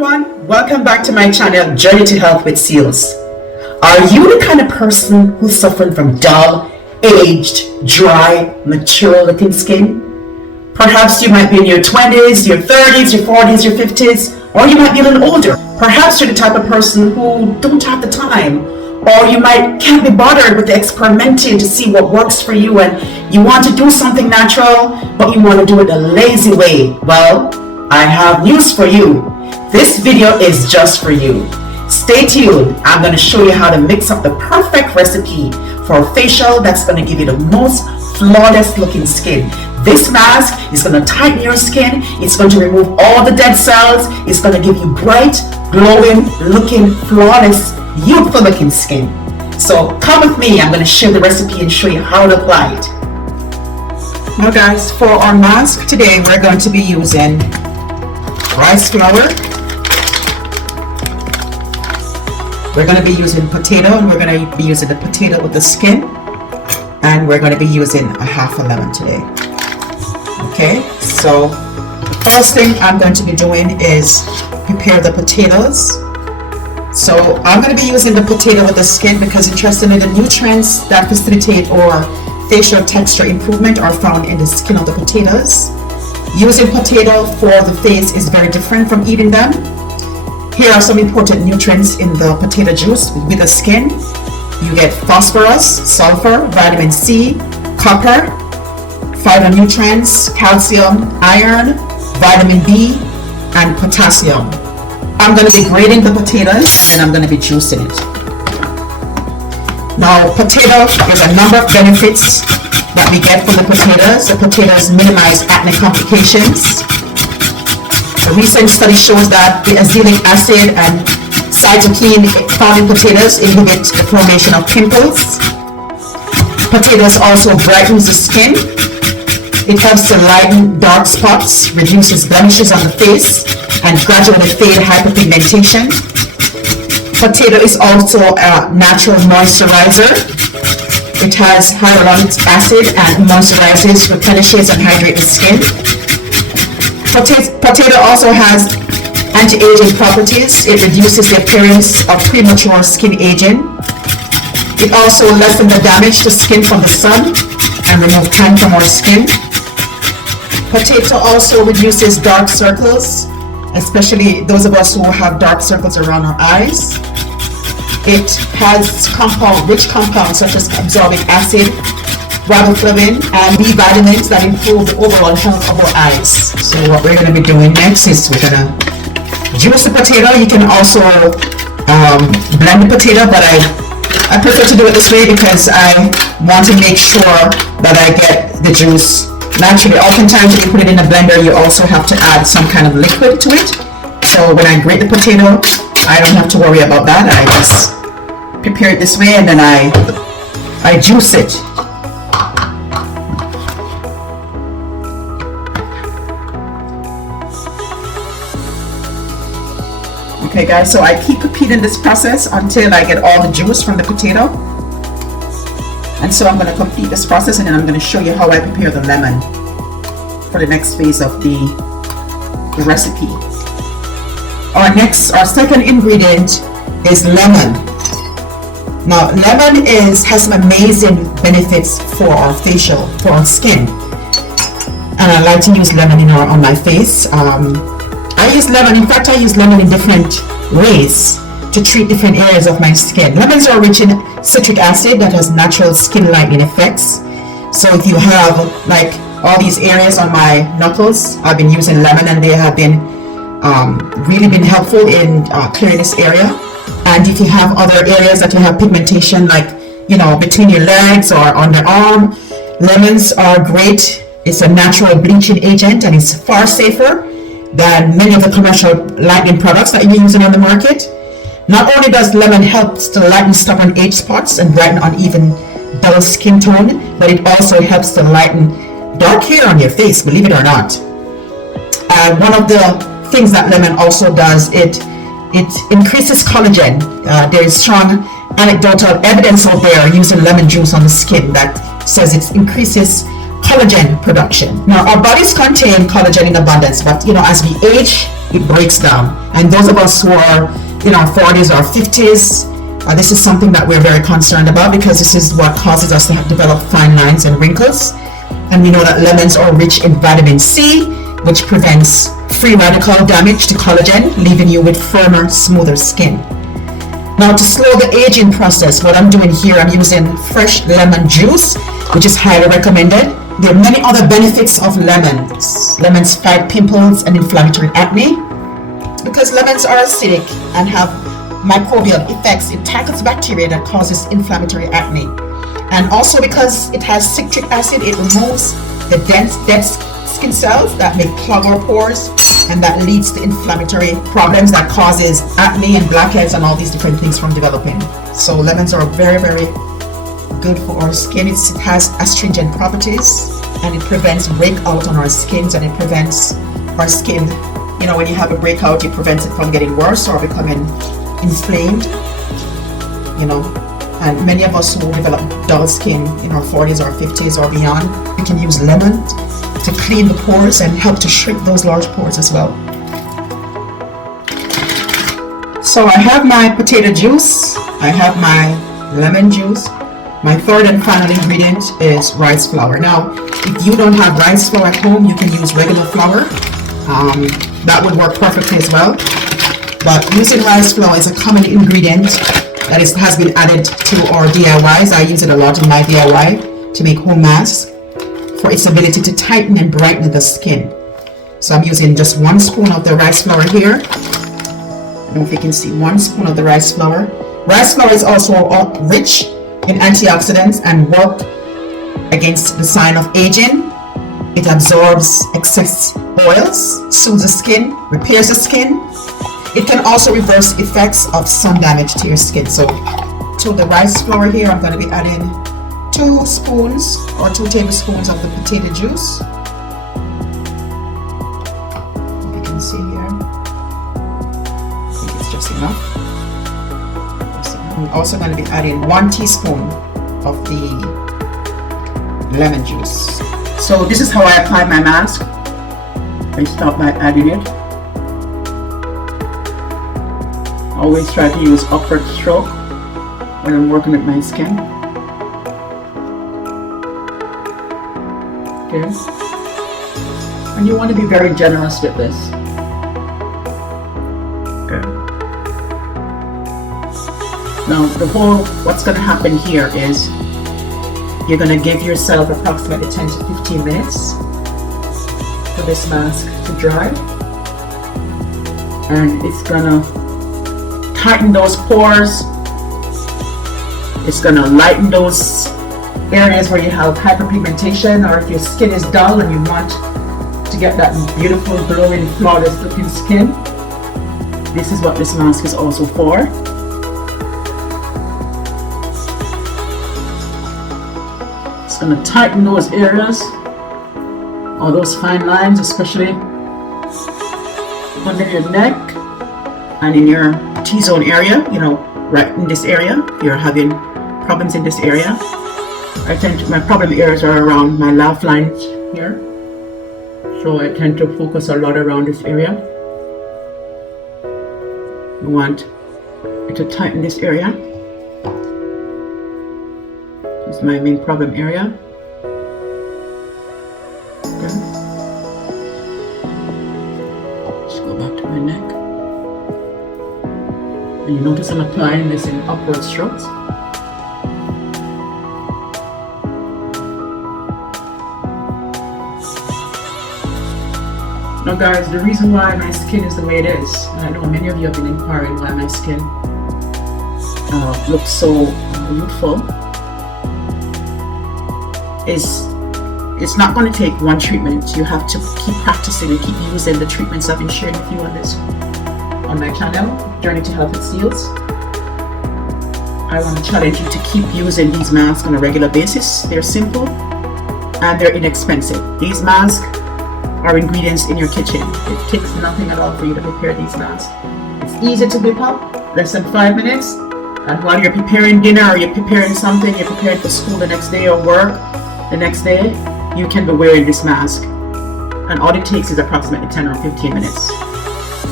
everyone, welcome back to my channel Journey to Health with Seals. Are you the kind of person who's suffering from dull, aged, dry, mature looking skin? Perhaps you might be in your 20s, your 30s, your 40s, your 50s, or you might be a little older. Perhaps you're the type of person who don't have the time, or you can't be bothered with the experimenting to see what works for you, and you want to do something natural, but you want to do it the lazy way. Well, I have news for you. This video is just for you. Stay tuned. I'm going to show you how to mix up the perfect recipe for a facial that's going to give you the most flawless looking skin. This mask is going to tighten your skin. It's going to remove all the dead cells. It's going to give you bright, glowing looking, flawless, youthful looking skin. So come with me. I'm going to share the recipe and show you how to apply it. Now guys, for our mask today, we're going to be using rice flour. We're going to be using potato, and we're going to be using the potato with the skin, and we're going to be using a half a lemon today. Okay, so the first thing I'm going to be doing is prepare the potatoes. So I'm going to be using the potato with the skin because, interestingly, the nutrients that facilitate our facial texture improvement are found in the skin of the potatoes. Using potato for the face is very different from eating them. Here are some important nutrients in the potato juice with the skin. You get phosphorus, sulfur, vitamin C, copper, phytonutrients, calcium, iron, vitamin B, and potassium. I'm going to be grating the potatoes and I'm going to be juicing it. Now, potato, there's a number of benefits that we get from the potatoes. The potatoes minimize acne complications. A recent study shows that the azelaic acid and cytokine found in potatoes inhibit the formation of pimples. Potatoes also brightens the skin. It helps to lighten dark spots, reduces blemishes on the face, and gradually fade hyperpigmentation. Potato is also a natural moisturizer. It has hyaluronic acid and moisturizes, replenishes, and hydrates the skin. Potato also has anti-aging properties. It reduces the appearance of premature skin aging. It also lessens the damage to skin from the sun and removes tan from our skin. Potato also reduces dark circles, especially those of us who have dark circles around our eyes. It has rich compounds such as absorbic acid, riboflavin, and B vitamins that improve the overall health of our eyes. So what we're going to be doing next is we're going to juice the potato. You can also blend the potato, but I prefer to do it this way because I want to make sure that I get the juice naturally. Oftentimes when you put it in a blender, you also have to add some kind of liquid to it. So when I grate the potato, I don't have to worry about that. I just prepare it this way and then I juice it. Okay guys, so I keep repeating this process until I get all the juice from the potato. And so I'm going to complete this process and then I'm going to show you how I prepare the lemon for the next phase of the recipe. Our second ingredient is lemon. Now lemon has some amazing benefits for our facial, for our skin. And I like to use lemon on my face. I use lemon, in fact I use lemon in different ways to treat different areas of my skin. Lemons are rich in citric acid that has natural skin lightening effects. So if you have like all these areas on my knuckles, I've been using lemon and they have been really been helpful in clearing this area. And if you have other areas that you have pigmentation, like between your legs or on the arm, lemons are great. It's a natural bleaching agent and it's far safer than many of the commercial lightening products that you're using on the market. Not only does lemon help to lighten stubborn age spots and brighten uneven dull skin tone, but it also helps to lighten dark hair on your face, believe it or not. One of the things that lemon also does, it increases collagen. There is strong anecdotal evidence out there using lemon juice on the skin that says it increases collagen production. Now, our bodies contain collagen in abundance, but as we age, it breaks down. And those of us who are in our 40s or 50s, this is something that we're very concerned about, because this is what causes us to develop fine lines and wrinkles. And we know that lemons are rich in vitamin C, which prevents free radical damage to collagen, leaving you with firmer, smoother skin. Now, to slow the aging process, what I'm doing here, I'm using fresh lemon juice, which is highly recommended. There are many other benefits of lemons. Lemons fight pimples and inflammatory acne. Because lemons are acidic and have microbial effects, it tackles bacteria that causes inflammatory acne. And also because it has citric acid, it removes the dead skin cells that may clog our pores, and that leads to inflammatory problems that causes acne and blackheads and all these different things from developing. So lemons are very, very good for our skin. It has astringent properties, and it prevents breakout on our skins, and it prevents our skin, when you have a breakout, it prevents it from getting worse or becoming inflamed, and many of us who develop dull skin in our 40s or 50s or beyond, we can use lemon to clean the pores and help to shrink those large pores as well. So I have my potato juice, I have my lemon juice. My third and final ingredient is rice flour. Now, if you don't have rice flour at home, you can use regular flour. That would work perfectly as well. But using rice flour is a common ingredient that has been added to our DIYs. I use it a lot in my DIY to make home masks for its ability to tighten and brighten the skin. So I'm using just 1 spoon of the rice flour here. I don't know if you can see 1 spoon of the rice flour. Rice flour is also rich in antioxidants and work against the sign of aging. It absorbs excess oils, soothes the skin, repairs the skin. It can also reverse effects of sun damage to your skin. So to the rice flour here, I'm going to be adding 2 spoons or 2 tablespoons of the potato juice. You can see here, I think it's just enough. I'm also going to be adding 1 teaspoon of the lemon juice. So this is how I apply my mask. I start by adding it. Always try to use upward stroke when I'm working with my skin. Okay. And you want to be very generous with this. Okay. Now, what's going to happen here is you're going to give yourself approximately 10 to 15 minutes for this mask to dry. And it's going to tighten those pores. It's going to lighten those areas where you have hyperpigmentation, or if your skin is dull and you want to get that beautiful, glowing, flawless looking skin. This is what this mask is also for. It's going to tighten those areas, all those fine lines, especially under your neck and in your T-zone area, right in this area. If you're having problems in this area, my problem areas are around my laugh line here, so I tend to focus a lot around this area. You want it to tighten this area. This is my main problem area. Okay. Just go back to my neck. And you notice I'm applying this in upward strokes. Now guys, the reason why my skin is the way it is, and I know many of you have been inquiring why my skin looks so youthful, is it's not going to take one treatment. You have to keep practicing and keep using the treatments I've been sharing with you on my channel, Journey to Health with Seals. I want to challenge you to keep using these masks on a regular basis. They're simple and they're inexpensive. These masks are ingredients in your kitchen. It takes nothing at all for you to prepare these masks. It's easy to whip up, less than 5 minutes. And while you're preparing dinner or you're preparing something, you're preparing for school the next day or work the next day, you can be wearing this mask, and all it takes is approximately 10 or 15 minutes.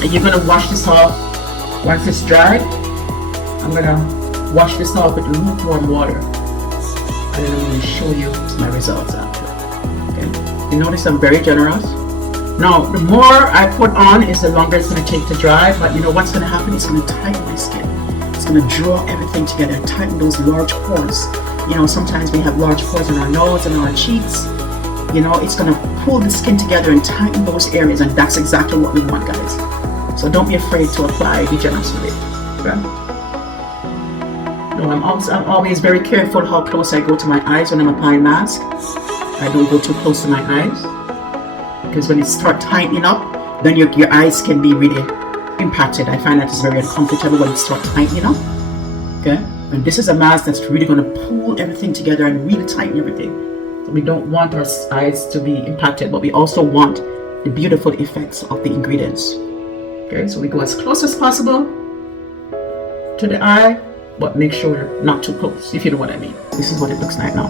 And you're gonna wash this off. Once it's dried, I'm gonna wash this off with lukewarm water, and then I'm gonna show you my results after. Okay, you notice I'm very generous. Now, the more I put on is the longer it's gonna take to dry, but you know what's gonna happen? It's gonna tighten my skin. It's gonna draw everything together and tighten those large pores. You know, sometimes we have large pores in our nose and our cheeks. You know, it's gonna pull the skin together and tighten those areas, and that's exactly what we want, guys. So don't be afraid to apply. Be generous with it. Okay? No, I'm always very careful how close I go to my eyes when I'm applying mask. I don't go too close to my eyes, because when it starts tightening up, then your eyes can be really impacted. I find that it's very uncomfortable when it starts tightening up. Okay, and this is a mask that's really going to pull everything together and really tighten everything. So we don't want our eyes to be impacted, but we also want the beautiful effects of the ingredients. Okay, so we go as close as possible to the eye, but make sure not too close, if you know what I mean. This is what it looks like now.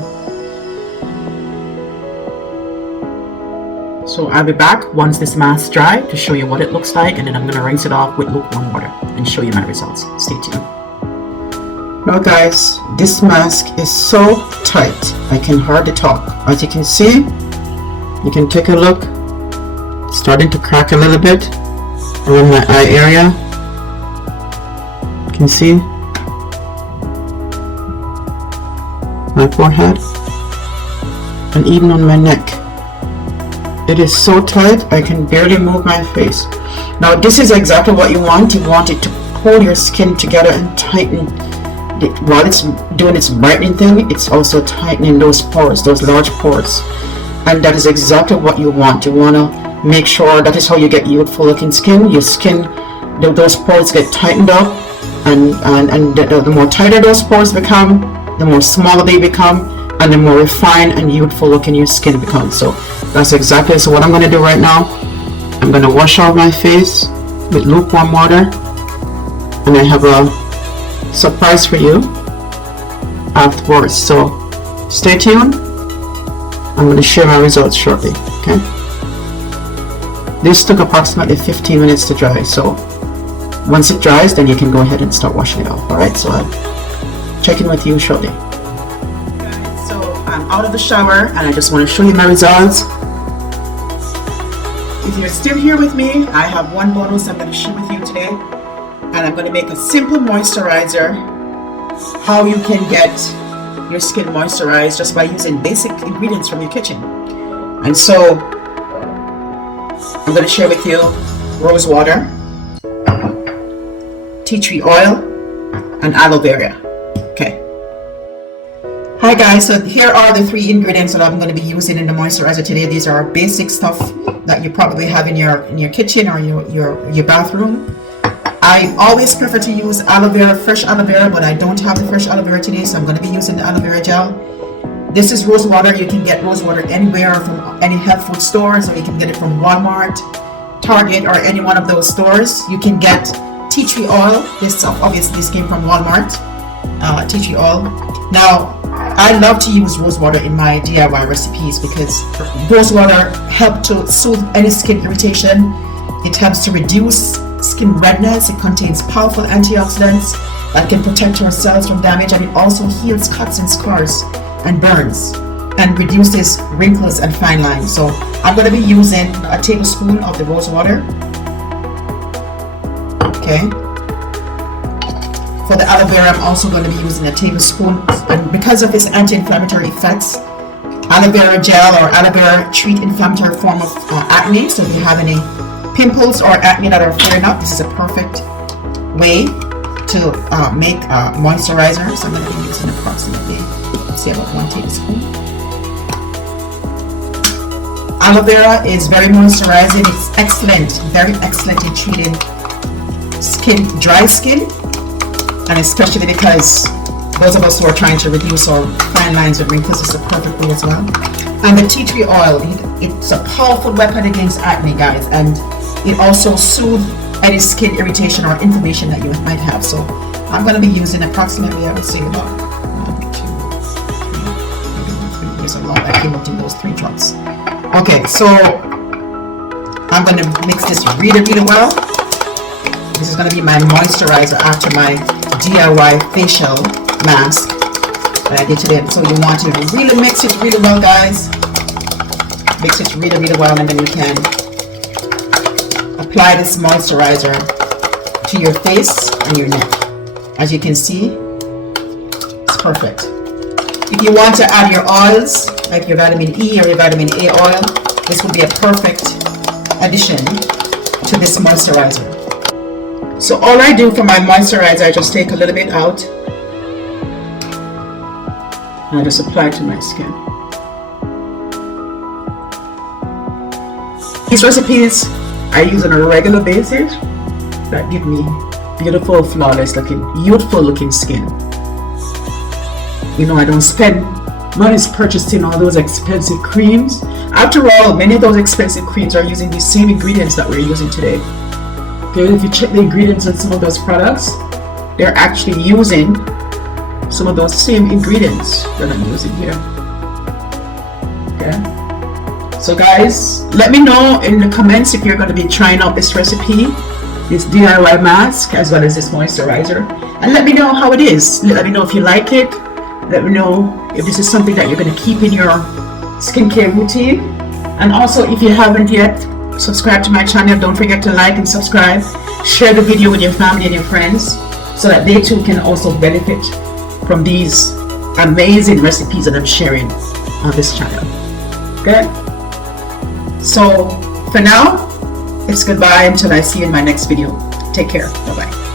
So I'll be back once this mask dry to show you what it looks like, and then I'm going to rinse it off with lukewarm water and show you my results. Stay tuned. Now guys, this mask is so tight I can hardly talk. As you can see, you can take a look. It's starting to crack a little bit around my eye area. You can see my forehead and even on my neck. It is so tight I can barely move my face. Now this is exactly what you want. You want it to pull your skin together and tighten it. While it's doing its brightening thing, it's also tightening those pores, those large pores. And that is exactly what you want. You want to make sure that is how you get youthful looking skin. Your skin, those pores get tightened up, and the more tighter those pores become, the more smaller they become, and the more refined and youthful looking your skin becomes. So that's exactly, so what I'm going to do right now, I'm going to wash off my face with lukewarm water, and I have a surprise for you afterwards. So stay tuned. I'm going to share my results shortly. Okay, this took approximately 15 minutes to dry, so once it dries, then you can go ahead and start washing it off. Alright, so I'll check in with you shortly. So I'm out of the shower and I just want to show you my results. If you're still here with me, I have one bonus I'm going to share with you today, and I'm going to make a simple moisturizer, how you can get your skin moisturized just by using basic ingredients from your kitchen. And so I'm going to share with you rose water, tea tree oil, and aloe vera. Okay. Hi guys, so here are the 3 ingredients that I'm going to be using in the moisturizer today. These are basic stuff that you probably have in your kitchen or your bathroom. I always prefer to use aloe vera, fresh aloe vera, but I don't have the fresh aloe vera today, so I'm going to be using the aloe vera gel. This is rose water. You can get rose water anywhere from any health food stores, or you can get it from Walmart, Target, or any one of those stores. You can get tea tree oil. This obviously this came from Walmart. Tea tree oil. Now I love to use rose water in my DIY recipes because rose water helps to soothe any skin irritation. It helps to reduce skin redness. It contains powerful antioxidants that can protect our cells from damage, and it also heals cuts and scars and burns and reduces wrinkles and fine lines. So I'm going to be using a tablespoon of the rose water. Okay. For the aloe vera, I'm also going to be using a tablespoon, and because of its anti-inflammatory effects, aloe vera gel or aloe vera treat inflammatory form of acne. So if you have any pimples or acne that are flaring up, this is a perfect way to make moisturizer. So I'm going to be using approximately, let's say, about 1 tablespoon. Aloe vera is very moisturizing. It's excellent, very excellent in treating dry skin, and especially because those of us who are trying to reduce our fine lines and wrinkles, is a perfect way as well. And the tea tree oil, it's a powerful weapon against acne, guys, and it also soothes any skin irritation or inflammation that you might have. So I'm going to be using approximately, I would say, about 1, 2, 3, maybe 3, you so long. I came up in those 3 drops. Okay, so I'm going to mix this really, really well. This is going to be my moisturizer after my DIY facial mask that I did today. So you want to really mix it really well, guys. Mix it really, really well, and then you can apply this moisturizer to your face and your neck. As you can see, it's perfect. If you want to add your oils, like your vitamin E or your vitamin A oil, this would be a perfect addition to this moisturizer. So all I do for my moisturizer, I just take a little bit out and I just apply it to my skin. These recipes I use on a regular basis that give me beautiful, flawless looking, youthful looking skin. You know, I don't spend money purchasing all those expensive creams. After all, many of those expensive creams are using the same ingredients that we're using today. Okay, if you check the ingredients on some of those products, they're actually using some of those same ingredients that I'm using here. Okay, so guys, let me know in the comments if you're going to be trying out this recipe, this DIY mask as well as this moisturizer, and let me know how it is. Let me know if you like it. Let me know if this is something that you're going to keep in your skincare routine. And also, if you haven't yet subscribed to my channel, don't forget to like and subscribe. Share the video with your family and your friends so that they too can also benefit from these amazing recipes that I'm sharing on this channel. Okay? So for now, it's goodbye until I see you in my next video. Take care. Bye-bye.